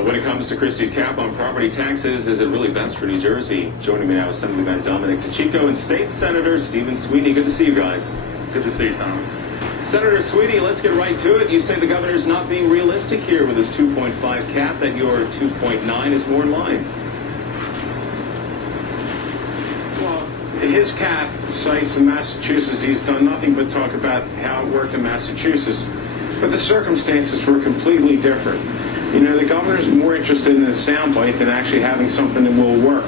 But when it comes to Christie's cap on property taxes, is it really best for New Jersey? Joining me now is Assemblyman DiCicco and State Senator Sweeney. Good to see you guys. Good to see you, Thomas. Senator Sweeney, let's get right to it. You say the governor's not being realistic here with his 2.5 cap, that your 2.9 is more in line. Well, his cap cites in Massachusetts. He's done nothing but talk about how it worked in Massachusetts. But the circumstances were completely different. You know, the governor's more interested in a soundbite than actually having something that will work.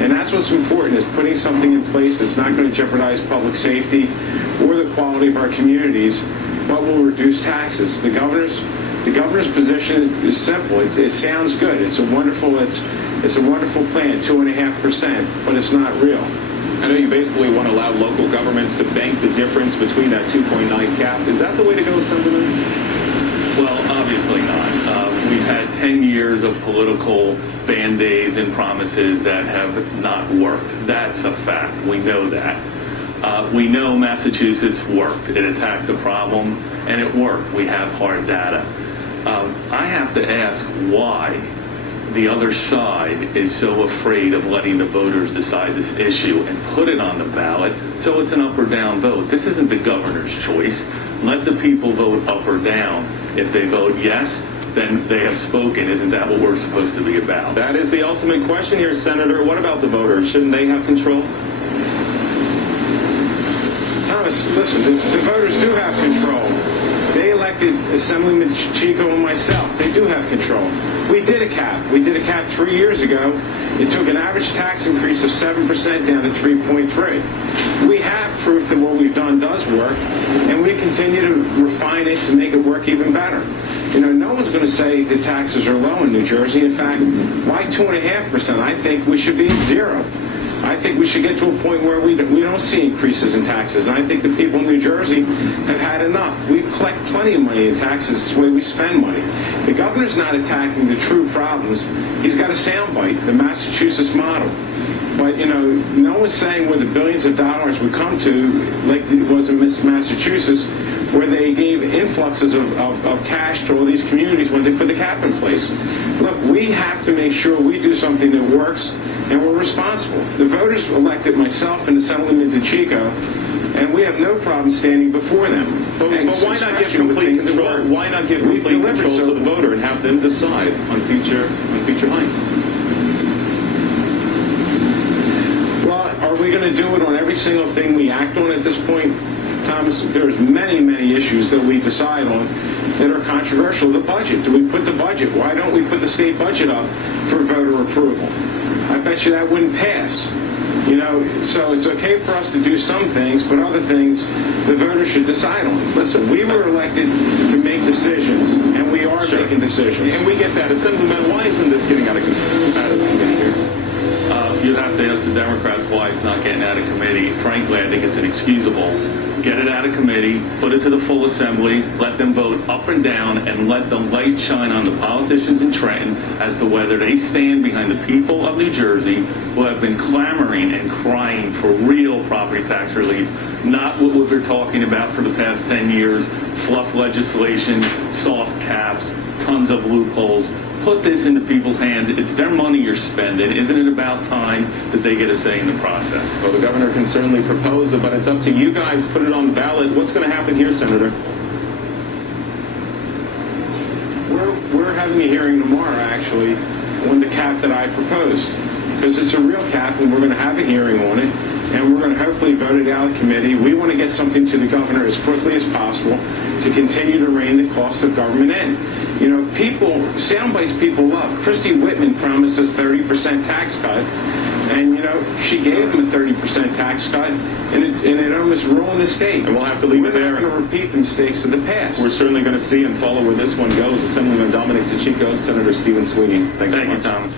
And that's what's important, is putting something in place that's not going to jeopardize public safety or the quality of our communities, but will reduce taxes. The governor's position is simple. It sounds good. It's a wonderful plan, 2.5%, but it's not real. I know you basically want to allow local governments to bank the difference between that 2.9 cap. Is that the way to go, Assemblyman? Well, obviously not. We've had 10 years of political band-aids and promises that have not worked. That's a fact. We know that. We know Massachusetts worked. It attacked the problem, and it worked. We have hard data. I have to ask why the other side is so afraid of letting the voters decide this issue and put it on the ballot so it's an up or down vote. This isn't the governor's choice. Let the people vote up or down. If they vote yes, then they have spoken. Isn't that what we're supposed to be about? That is the ultimate question here, Senator. What about the voters? Shouldn't they have control? Thomas, listen, the voters do have control. They elected Assemblyman DiCicco and myself. They do have control. We did a cap. We did a cap 3 years ago. It took an average tax increase of 7% down to 3.3. We have proof that what we've done does work, and we continue to refine it to make it work even better. You know, no one's going to say the taxes are low in New Jersey. In fact, why 2.5%? I think we should be at 0. I think we should get to a point where we don't see increases in taxes. And I think the people in New Jersey have had enough. We collect plenty of money in taxes. It's the way we spend money. The governor's not attacking the true problems. He's got a soundbite, the Massachusetts model. But, you know, no one's saying where the billions of dollars would come to, like it was in Massachusetts, where they gave influxes of cash to all these communities when they put the cap in place. Look, we have to make sure we do something that works, and we're responsible. The voters elected myself and Assemblyman DiCicco, and we have no problem standing before them. But why not give complete control? Why not give complete control to the voter and have them decide on future hikes? Well, are we going to do it on every single thing we act on at this point? Thomas, there's many, many issues that we decide on that are controversial. The budget. Do we put the budget? Why don't we put the state budget up for voter approval? I bet you that wouldn't pass. You know, so it's okay for us to do some things, but other things the voters should decide on. Listen, we were elected to make decisions, and we are making decisions. And we get that. Assemblyman, why isn't this getting out of committee here? You'd have to ask the Democrats why it's not getting out of committee. Frankly, I think it's inexcusable. Get it out of committee, put it to the full assembly, let them vote up and down, and let the light shine on the politicians in Trenton as to whether they stand behind the people of New Jersey who have been clamoring and crying for real property tax relief, not what we've been talking about for the past 10 years, fluff legislation, soft caps, tons of loopholes. Put this into people's hands. It's their money you're spending. Isn't it about time that they get a say in the process? Well, the governor can certainly propose it, but it's up to you guys. Put it on the ballot. What's going to happen here, Senator? We're having a hearing tomorrow, actually, on the cap that I proposed. Because it's a real cap, and we're going to have a hearing on it, and we're going to hopefully vote it out of committee. We want to get something to the governor as quickly as possible to continue to rein the cost of government in. You know, soundbites people love. Christy Whitman promised us 30% tax cut, and, you know, she gave them a 30% tax cut, and it almost ruined the state. And we'll have to leave it there. We're not going to repeat the mistakes of the past. We're certainly going to see and follow where this one goes. Assemblyman DiCicco, Senator Sweeney. Thank you, Thomas.